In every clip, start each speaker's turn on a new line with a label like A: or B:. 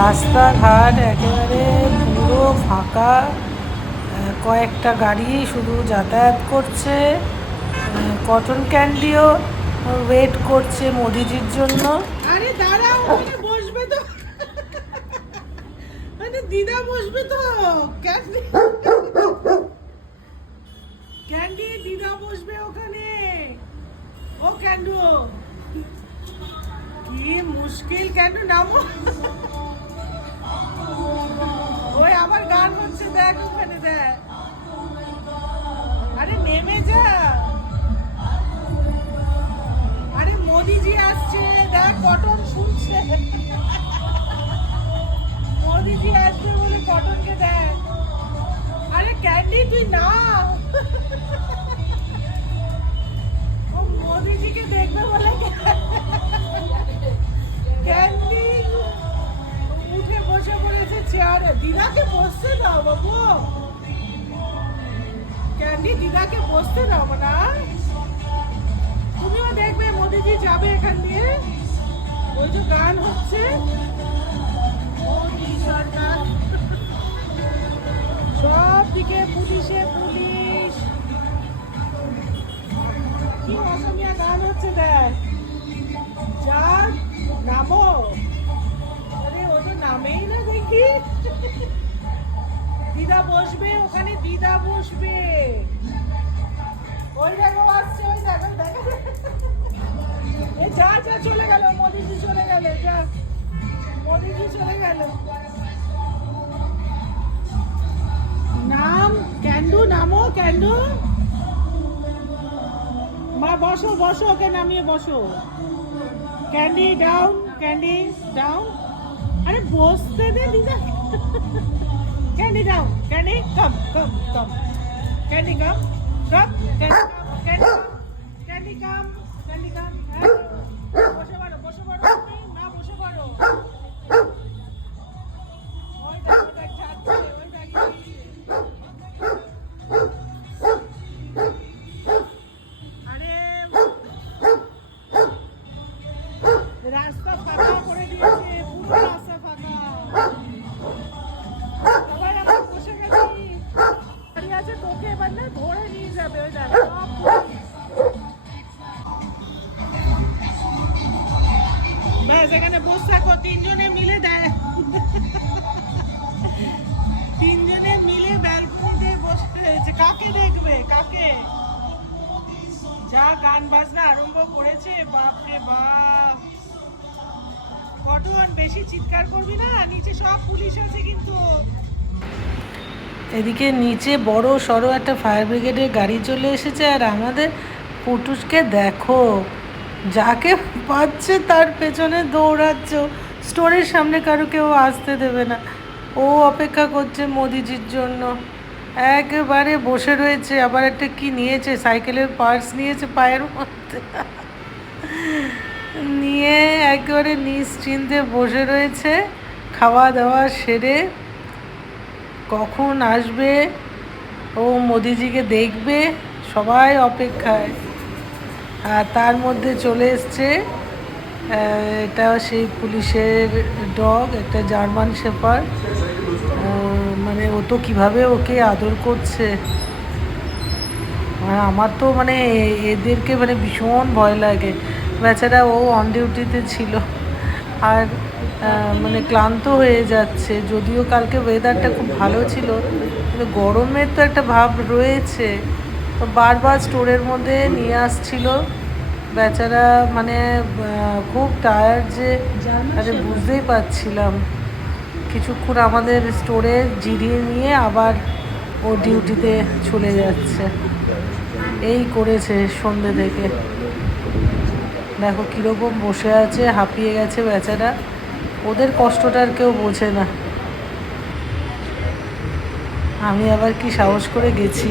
A: রাস্তাঘাট একেবারে পুরো ফাঁকা। কয়েকটা গাড়ি শুধু যাতায়াত করছে। কটন ক্যান্ডিও ওয়েট করছে মোদিজির জন্য।
B: আরে দাঁড়াও, ওখানে বসবে তো। আরে দিদা বসবে তো। ক্যান্ডি ক্যান্ডি দিদা বসবে ওখানে। ও ক্যান্ডু কি মুশকিল ক্যান্ডু নামো। ওই আবার গান হচ্ছে, দেখ ওখানে, দেখ। আরে নেমে যা। আরে মোদিজি আসছে, দেখ কটন শুনছে। মোদিজি আসছে বলে কটনকে দেখ। আরে ক্যান্ডি, তুই না। ও মোদিজিকে দেখবে বলে ক্যান্ডি। চেয়ারে দিদাকে বসতে দাও বাবু ক্যান্ডি দিদাকে বসতে দাও না তুমিও দেখবে মোদিজি যাবে এখান দিয়ে ওই যে গান হচ্ছে সব দিকে পুলিশে পুলিশ কি অসমিয়া গান হচ্ছে দেখ যার নামো আরে ও তো নামেই না দেখি। দিদা বসবে, ওখানে দিদা বসবে। ওই দেখো, আসছে, ওই দেখো দেখো। যা যা, চলে গেল, মোদিজি চলে গেল, যা। মোদিজি চলে গেল। নাম, ক্যান্ডু, নামো, ক্যান্ডু। মা, বসো বসো, ওকে নামিয়ে বসো। Candy, down Candy, down. আরে বসতে দে দিদা Candy down Candy come come come Candy come come Candy come Candy come ব্যাস এখানে বসে থাকো, তিনজনে মিলে দেয় তিনজনে মিলে ব্যালকনিতে বসে রয়েছে। কাকে দেখবে? কাকে? যা গান বাজনা আরম্ভ করেছে, বাপরে বাপ। কটন বেশি চিৎকার করবি না? নিচে সব পুলিশ আছে কিন্তু।
A: এদিকে নিচে বড় সড়ো একটা ফায়ার ব্রিগেডের গাড়ি চলে এসেছে, আর আমাদের পুটুসকে দেখো। যাকে পাচ্ছে তার পেছনে দৌড়াচ্ছ, স্টোরের সামনে কারও কেউ আসতে দেবে না। ও অপেক্ষা করছে মোদিজির জন্য। একেবারে বসে রয়েছে, আবার একটা কি নিয়েছে? সাইকেলের পার্স নিয়েছে পায়ের মধ্যে। নিয়ে একেবারে নিশ্চিন্তে বসে রয়েছে, খাওয়া দাওয়া সেরে কখন আসবে? ও মোদিজিকে দেখবে সবাই অপেক্ষায়। আর তার মধ্যে চলে এসছে এটা সেই পুলিশের ডগ, একটা জার্মান শেপার মানে ও তো কীভাবে ওকে আদর করছে? আর আমার তো মানে এদেরকে মানে ভীষণ ভয় লাগে। বেচারা ও অন ডিউটিতে ছিল। আর মানে ক্লান্ত হয়ে যাচ্ছে। যদিও কালকে ওয়েদারটা খুব ভালো ছিল কিন্তু গরমের তো একটা ভাব রয়েছে। তো বারবার স্টোরের মধ্যে নিয়ে আসছিল। বেচারা মানে খুব টায়ার্ড যে, আরে বুঝতেই পারছিলাম। কিছুক্ষণ আমাদের স্টোরে জিরিয়ে নিয়ে আবার ও ডিউটিতে চলে যাচ্ছে। এই করেছে সন্ধ্যে থেকে। দেখো কীরকম বসে আছে, হাঁপিয়ে গেছে বেচারা। ওদের কষ্টটা আর কেউ বোঝে না। আমি আবার কি সাহস করে গেছি?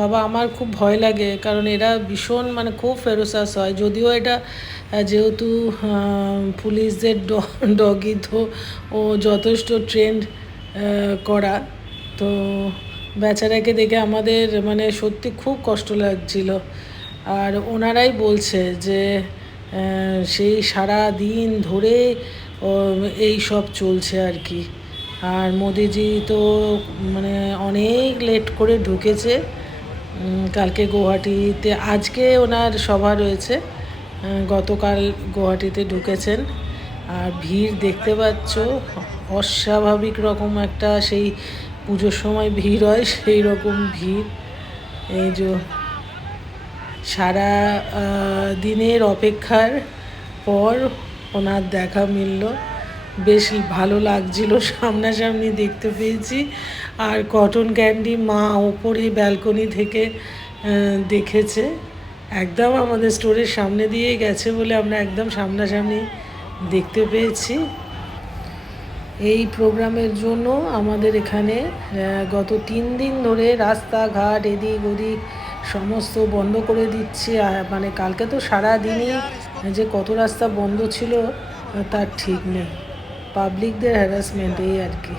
A: বাবা, আমার খুব ভয় লাগে, কারণ এরা ভীষণ মানে খুব ফেরোসাস হয়। যদিও এটা যেহেতু পুলিশদের ডগি তো ও যথেষ্ট ট্রেন্ড করা। তো বেচারাকে দেখে আমাদের মানে সত্যি খুব কষ্ট লাগছিল। আর ওনারাই বলছে যে সেই সারা দিন ধরে এই সব চলছে আর কি। আর মোদিজি তো মানে অনেক লেট করে ঢুকেছে। কালকে গুয়াহাটিতে, আজকে ওনার সভা রয়েছে। গতকাল গুয়াহাটিতে ঢুকেছেন। আর ভিড় দেখতে পাচ্ছ, অস্বাভাবিক রকম একটা সেই পুজোর সময় ভিড় হয়, সেই রকম ভিড়। এই যে সারা দিনের অপেক্ষার পর ওনার দেখা মিলল। বেশ ভালো লাগছিল, সামনাসামনি দেখতে পেয়েছি। আর কটন ক্যান্ডি মা ওপরে ব্যালকনি থেকে দেখেছে। একদম আমাদের স্টোরের সামনে দিয়ে গেছে বলে আমরা একদম সামনাসামনি দেখতে পেয়েছি। এই প্রোগ্রামের জন্য আমাদের এখানে গত তিন দিন ধরে রাস্তাঘাট এদিক ওদিক সমস্ত বন্ধ করে দিচ্ছে। মানে কালকে তো সারা দিনই যে কত রাস্তা বন্ধ ছিল তার ঠিক নেই। পাবলিকদের হ্যারাসমেন্ট এই আর কি?